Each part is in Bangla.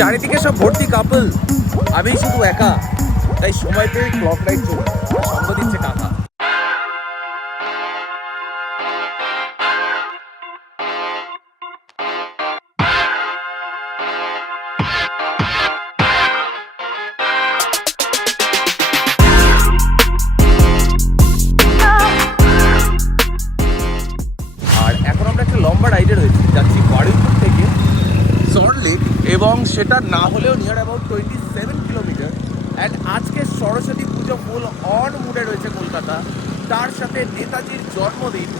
চারিদিকে সব ভর্তি কাপল, আমি শুধু একা। তাই সময় পেয়ে ক্লক রাইড চলি, সঙ্গ দিচ্ছে কাকা। আর এখন আমরা একটা লম্বা রাইডে রয়েছি, যাচ্ছি বারুইপুর থেকে সল্টলেক, এবং সেটা না হলেও নিয়ার অ্যাবাউট 27 কিলোমিটার। অ্যান্ড আজকে সরস্বতী পুজো ফুল অন মুডে রয়েছে কলকাতা, তার সাথে নেতাজির জন্মদিন,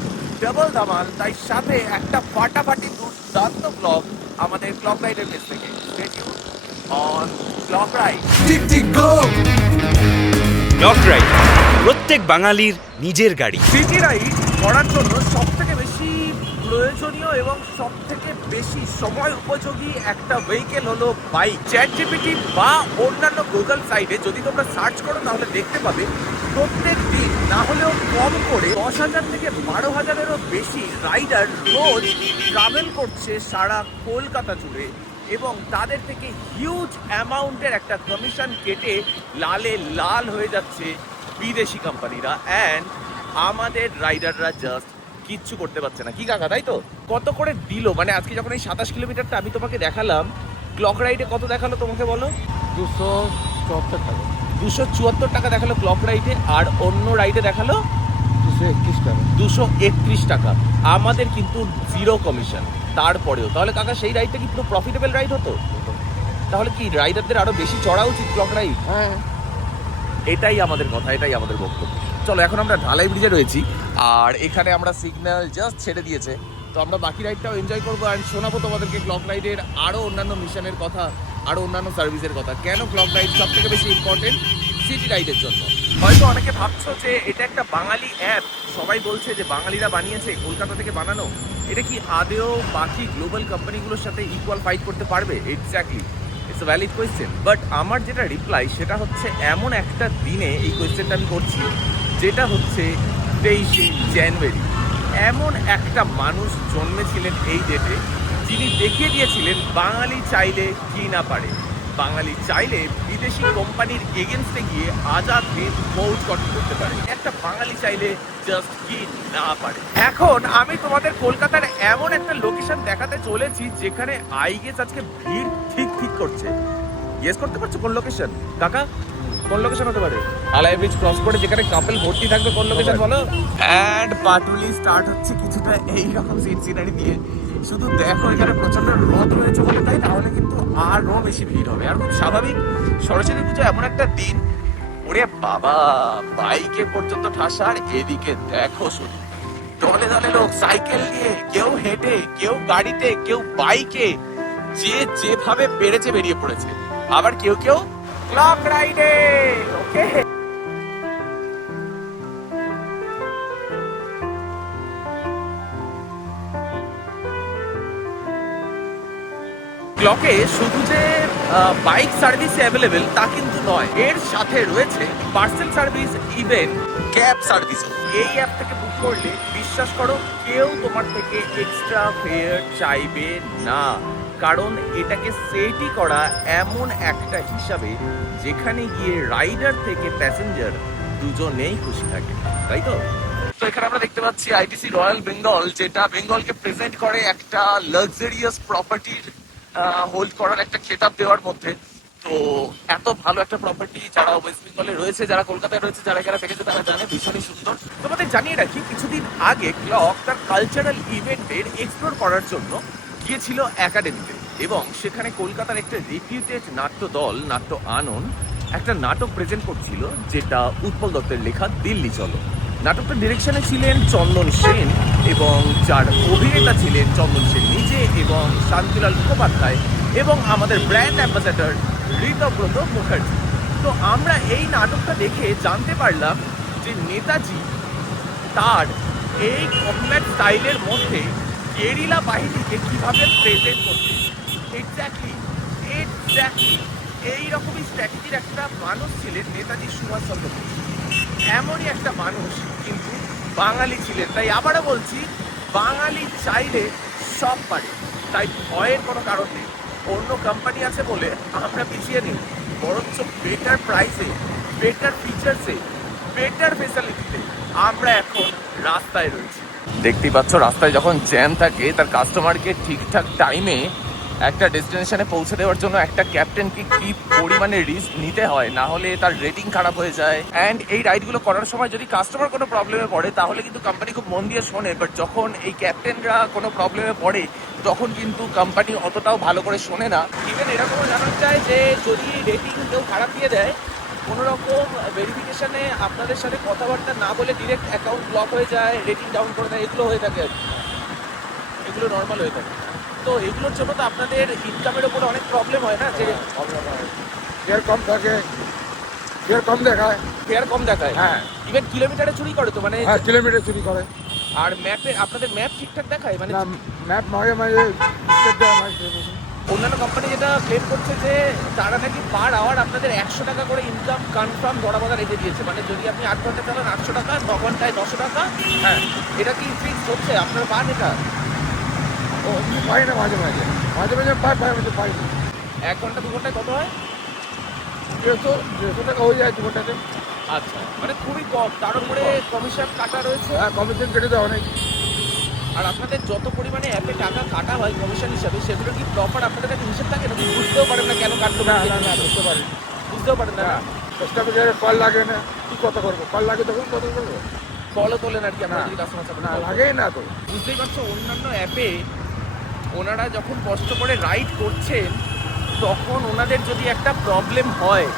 ডাবল ধামাল। তাই সাথে একটা ফাটাফাটি দুর্দান্ত ব্লগ আমাদের ক্লক রাইডের কাছ থেকে। Stay tune on clock ride. Clock ride প্রত্যেক বাঙালির নিজের গাড়ি। সিটি রাইড করার জন্য সব থেকে বেশি প্রয়োজনীয় এবং সব থেকে বেশি সময় উপযোগী একটা ভেহিকেল হলো বাইক। চ্যাটজিপিটি বা অন্যান্য গুগল সাইটে যদি তোমরা সার্চ করো তাহলে দেখতে পাবে প্রত্যেক দিন না হলেও কম করে 10,000 থেকে 12,000-এরও বেশি রাইডার রোজ ট্রাভেল করছে সারা কলকাতা জুড়ে, এবং তাদের থেকে হিউজ অ্যামাউন্টের একটা কমিশন কেটে লালে লাল হয়ে যাচ্ছে বিদেশি কোম্পানিরা। অ্যান্ড আমাদের রাইডাররা জাস্ট কিচ্ছু করতে পারছে না। কি কাকা, তাই তো? কত করে দিল, মানে আজকে যখন এই 27 কিলোমিটারটা আমি তোমাকে দেখালাম, ক্লক রাইডে কত দেখালো তোমাকে বলো? 274 টাকা। 274 টাকা দেখালো ক্লক রাইডে, আর অন্য রাইডে দেখালো 231 টাকা। 231 টাকা। আমাদের কিন্তু জিরো কমিশন তারপরেও। তাহলে কাকা সেই রাইডটা কি পুরো প্রফিটেবল রাইড হতো? তাহলে কি রাইডারদের আরো বেশি চড়া উচিত ক্লক রাইড? হ্যাঁ, এটাই আমাদের কথা, এটাই আমাদের বক্তব্য। চলো, এখন আমরা ঢালাই ব্রিজে রয়েছি, আর এখানে আমরা সিগন্যাল জাস্ট ছেড়ে দিয়েছে, তো আমরা বাকি রাইডটাও এনজয় করবো। অ্যান্ড শোনাবো তোমাদেরকে ক্লক রাইডের আরও অন্যান্য মিশনের কথা, আরও অন্যান্য সার্ভিসের কথা। কেন ক্লক রাইড সব থেকে বেশি ইম্পর্টেন্ট সিটি রাইডের জন্য। হয়তো অনেকে ভাবছো যে এটা একটা বাঙালি অ্যাপ, সবাই বলছে যে বাঙালিরা বানিয়েছে, কলকাতা থেকে বানানো। এটা কি আদেও বাকি গ্লোবাল কোম্পানিগুলোর সাথে ইকুয়াল ফাইট করতে পারবে? Exactly, it's a valid question. But আমার যেটা রিপ্লাই সেটা হচ্ছে, এমন একটা দিনে এই কোয়েশ্চেনটা আমি করছি, যেটা হচ্ছে 23শে জানুয়ারি। এমন একটা মানুষ জন্মেছিলেন এই ডেটে, যিনি দেখিয়ে দিয়েছিলেন বাঙালি চাইলে কি না পারে। বাঙালি চাইলে বিদেশি কোম্পানির এগেনস্টে গিয়ে আজাদ হিন্দ ফৌজ গঠন করতে পারে। একটা বাঙালি চাইলে জাস্ট কি না পারে। এখন আমি তোমাদের কলকাতার এমন একটা লোকেশন দেখাতে চলেছি, যেখানে আইগেস আজকে ভিড় ঠিক করছে। গেস করতে পারছো কোন লোকেশন কাকা? কোন লোকেশন হতে পারে? আলাই ব্রিজ ক্রস করে যেখানে কাপল ভর্তি থাকবে, কোন লোকেশন বলো? অ্যান্ড পাটুলি স্টার্ট হচ্ছে কিছুটা এইরকম সিনারি দিয়ে। শুধু দেখো, এখানে প্রচন্ড রোদ রয়েছে বলে, তাই নাহলে কিন্তু আরও বেশি ভিড় হবে। আর খুব স্বাভাবিক, সরস্বতী পুজো এমন একটা দিন, ওরে বাবা, বাইকে পর্যন্ত ঠাসার। এদিকে দেখো শুধু দলে দলে লোক, সাইকেল নিয়ে, কেউ হেঁটে, কেউ গাড়িতে, কেউ বাইকে, যে যেভাবে পেরেছে বেরিয়ে পড়েছে। আবার কেউ কেউ ক্লক রাইডে। ওকে, ক্লকে শুধু যে বাইক সার্ভিস অ্যাভেলেবেল তা কিন্তু নয়, এর সাথে রয়েছে parcel service, even cab service. এই অ্যাপ থেকে বুক করলে বিশ্বাস করো, কেউ তোমার থেকে এক্সট্রা ফেয়ার চাইবে না, কারণ এটাকে সেটই করা এমন একটা হিসাবে যেখানে গিয়ে রাইডার থেকে প্যাসেঞ্জার দুজনেই খুশি থাকে, তাই তো? তো এখানে আমরা দেখতে পাচ্ছি আইটিসি রয়্যাল বেঙ্গল, যেটা বেঙ্গলকে প্রেজেন্ট করে একটা লাক্সারিয়াস প্রপার্টির হোল্ড করার একটা খেতাব দেওয়ার মধ্যে। তো এত ভালো একটা প্রপার্টি যারা ওয়েস্ট বেঙ্গলে রয়েছে, যারা কলকাতায় রয়েছে, যারা এখানে থেকেছে, তারা জানে ভীষণই সুন্দর। তোমাদের জানিয়ে রাখি, কিছুদিন আগে ক্লক তার কালচারাল ইভেন্টের এক্সপ্লোর করার জন্য গিয়েছিল একাডেমিতে, এবং সেখানে কলকাতার একটা রিপিউটেড নাট্য দল, নাট্য আনন্দ, একটা নাটক প্রেজেন্ট করছিল, যেটা উৎপল দত্তের লেখা দিল্লি চলো। নাটকটার ডিরেকশনে ছিলেন চন্দন সেন, এবং যার অভিনেতা ছিলেন চন্দন সেন নিজে এবং শান্তিলাল মুখোপাধ্যায়, এবং আমাদের ব্র্যান্ড অ্যাম্বাসেডর ঋতব্রত মুখার্জি। তো আমরা এই নাটকটা দেখে জানতে পারলাম যে নেতাজি তার এই কমব্যাট স্টাইলের মধ্যে গেরিলা বাহিনীকে কিভাবে প্রেজেন্ট করছে। এক্স্যাক্টলি এইরকমই স্ট্র্যাটেজির একটা মানুষ ছিলেন নেতাজি সুভাষচন্দ্র বোস। এমনই একটা মানুষ কিন্তু বাঙালি ছিলেন। তাই আবারও বলছি, বাঙালি চাইলে সব পারে, তাই ভয়ের কোনো কারণ নেই। অন্য কোম্পানি আছে বলে আমরা পিছিয়ে নিই, বরঞ্চ বেটার প্রাইসে, বেটার ফিচার্সে, বেটার ফেসিলিটিতে আমরা এখন রাস্তায় রয়েছি। দেখতেই পাচ্ছ রাস্তায় যখন জ্যাম থাকে তার কাস্টমারকে ঠিকঠাক টাইমে একটা ডেস্টিনেশনে পৌঁছে দেওয়ার জন্য একটা ক্যাপ্টেনকে কি পরিমাণে রিস্ক নিতে হয়, না হলে তার রেটিং খারাপ হয়ে যায়। অ্যান্ড এই রাইডগুলো করার সময় যদি কাস্টমার কোনো প্রবলেমে পড়ে তাহলে কিন্তু কোম্পানি খুব মন দিয়ে শোনে, বাট যখন এই ক্যাপ্টেনরা কোনো প্রবলেমে পড়ে তখন কিন্তু কোম্পানি অতটাও ভালো করে শোনে না। ইভেন এরকমও জানা যায় যে যদি রেটিং কেউ খারাপ দিয়ে দেয়, কোনো রকম ভেরিফিকেশানে আপনাদের সাথে কথাবার্তা না বলে ডিরেক্ট অ্যাকাউন্ট ব্লক হয়ে যায়, রেটিং ডাউন করে দেয়, এগুলো হয়ে থাকে আর কি। এগুলো নর্মাল হয়ে থাকে। তো এগুলোর জন্য তো আপনাদের ইনকামের ওপর অনেক প্রবলেম হয় না, যে ফেয়ার কম থাকে, ফেয়ার কম দেখায়। ফেয়ার কম দেখায়। হ্যাঁ। ইভেন কিলোমিটারে চুরি করে তো, মানে হ্যাঁ, কিলোমিটার চুরি করে। আর ম্যাপে আপনাদের ম্যাপ ঠিকঠাক দেখায়, মানে না, ম্যাপ মাঝে মাঝে mistake দেয়, মাঝে মাঝে। অন্যান্য কোম্পানি যেটা ক্লেম করছে যে তারা নাকি পার আওয়ার আপনাদের 100 টাকা করে ইনকাম কনফার্ম ধরাবাধা রেখে দিয়েছে, মানে যদি আপনি 8 ঘন্টা চালান 800 টাকা, 9 ঘন্টায় 900 টাকা। হ্যাঁ, এটা কি ফিক্স হচ্ছে? আপনারা পান এটা? ও এমনি পাই না, মাঝে মাঝে মাঝে মাঝে পাই, মাঝে পাই না। 1 ঘন্টা 2 ঘন্টায় কত হয়? 150 টাকা হয়ে যায় 2 ঘন্টাতে। আচ্ছা, মানে খুবই কম। তার উপরে কমিশন কাটা রয়েছে। হ্যাঁ, কমিশন কেটে দেওয়া অনেক। আর আপনাদের যত পরিমাণে অ্যাপে টাকা কাটা হয় কমিশন হিসাবে, সেগুলো কি প্রপার আপনাদের কাছে হিসেব থাকে না? বুঝতেও পারেন না কেন কাটলো? না না না, বুঝতে পারি। বুঝতেও পারেন না। চেষ্টা করে কল লাগে না, কি কত করবো? কল লাগে তখন কত করবো? ফলো তোলেন আর কি আপনারা না। যদি কাস্টমার না, সাপোর্ট লাগেই না তো। বুঝতেই পারছো, অন্যান্য অ্যাপে ওনারা যখন কষ্ট করে রাইড করছেন তখন ওনাদের যদি একটা প্রবলেম হয়,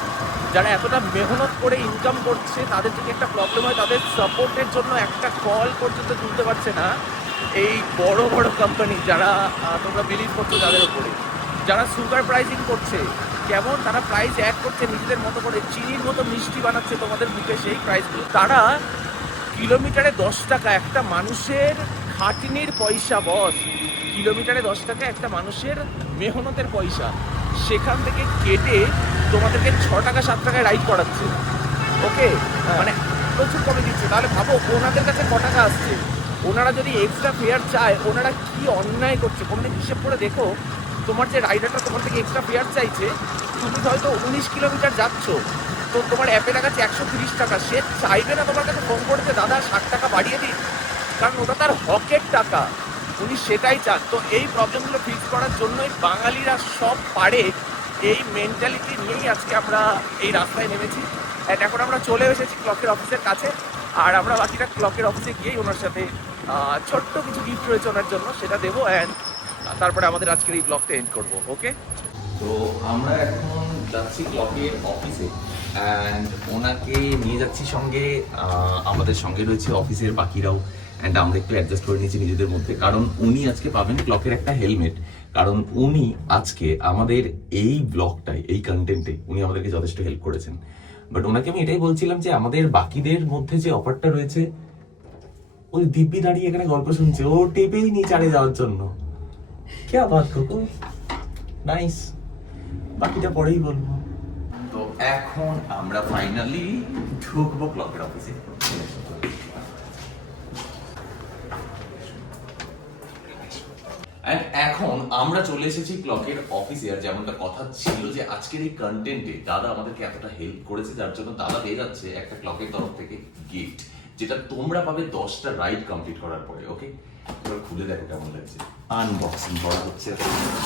যারা এতটা মেহনত করে ইনকাম করছে তাদের যদি একটা প্রবলেম হয়, তাদের সাপোর্টের জন্য একটা কল পর্যন্ত তুলতে পারছে না এই বড় বড় কোম্পানি, যারা তোমরা বিলিভ করছো যাদের উপরে, যারা সুগার প্রাইসিং করছে, কেমন তারা প্রাইস অ্যাড করছে নিজেদের মতো করে, চিনির মতো মিষ্টি বানাচ্ছে তোমাদের মুখে সেই প্রাইসগুলো। তারা কিলোমিটারে 10 টাকা একটা মানুষের খাটনির পয়সা, বস, কিলোমিটারে 10 টাকা একটা মানুষের মেহনতের পয়সা, সেখান থেকে কেটে তোমাদেরকে 6 টাকা 7 টাকায় রাইড করাচ্ছে। ওকে, মানে প্রচুর কমে দিচ্ছে। তাহলে ভাবো ওনাদের কাছে ক টাকা আসছে। ওনারা যদি এক্সট্রা ফেয়ার চায়, ওনারা কি অন্যায় করছে। কোনদিন হিসেব করে দেখো, তোমার যে রাইডারটা তোমার থেকে এক্সট্রা ফেয়ার চাইছে, তুমি হয়তো 19 কিলোমিটার যাচ্ছ, তো তোমার অ্যাপে দেখাচ্ছে 130 টাকা, সে চাইবে না তোমার কাছে ফোন করতে দাদা 60 টাকা বাড়িয়ে দিন, কারণ ওটা তার হকের টাকা, উনি সেটাই চান। তো এই প্রবলেমগুলো ফিক্স করার জন্যই বাঙালিরা সব পারে, এই মেন্টালিটি নিয়েই আজকে আমরা এই রাস্তায় নেমেছি। অ্যান্ড এখন আমরা চলে এসেছি ক্লকের অফিসের কাছে, আর আমরা বাকিটা ক্লকের অফিসে গিয়েই ওনার সাথে ছোট্ট কিছু গিফট রয়েছে ওনার জন্য, সেটা দেবো। অ্যান্ড তারপরে আমাদের আজকের এই ব্লগটা এন্ড করবো। ওকে, তো আমরা এখন যাচ্ছি ক্লকের অফিসে, অ্যান্ড ওনাকে নিয়ে যাচ্ছি সঙ্গে। আমাদের সঙ্গে রয়েছে অফিসের বাকিরাও, অ্যান্ড আমরা একটু অ্যাডজাস্ট করে নিয়েছি নিজেদের মধ্যে, কারণ উনি আজকে পাবেন ক্লকের একটা হেলমেট, কারণ উনি আজকে আমাদের এই ব্লগটায়, এই কন্টেন্টে উনি আমাদেরকে যথেষ্ট হেল্প করেছেন। বাট ওনাকে আমি এটাই বলছিলাম যে আমাদের বাকিদের মধ্যে যে অফারটা রয়েছে, ওই দিব্যি দাঁড়িয়ে এখানে গল্প শুনছে, ও টেপেই নি চারে যাওয়ার জন্য। কে বাত করবো, নাইস, বাকিটা পরেই বলবো। তো এখন আমরা ফাইনালি ঢুকবো ক্লকের অফিসে। এখন আমরা চলে এসেছি ক্লকের অফিসে, আর যেমনটা কথা ছিল যে আজকের এই কন্টেন্টে দাদা আমাদেরকে এতটা হেল্প করেছে, যার জন্য দাদা পেয়ে যাচ্ছে একটা ক্লকের তরফ থেকে গিফট, যেটা তোমরা পাবে 10টা রাইড কমপ্লিট করার পরে। ওকে, এবার খুলে দেখো কেমন লাগছে। আনবক্সিং করা হচ্ছে,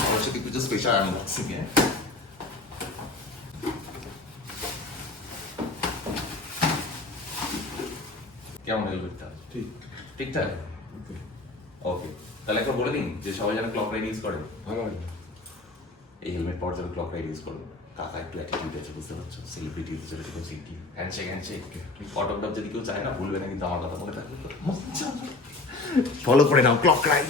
সরস্বতী পুজো স্পেশাল আনবক্সিং। কেমন হেলমেটটা? ঠিক ঠিকঠাক? ওকে, তাহলে একবার বলে দিন যে সবাই যেন ক্লক রাইড ইউজ করে। ভালো। এই হেলমেট পর যেন ক্লক রাইড ইউজ করবে। কাকা একটু অ্যাটিটিউড আছে, বুঝতে পারছো, সেলিব্রিটি হিসেবে কেউ সিটি হ্যান্ডশেক অটোগ্রাফ যদি কেউ চায় না ভুলবে না, কিন্তু আমার কথা মনে থাকবে। ফলো করে নাও ক্লক রাইড।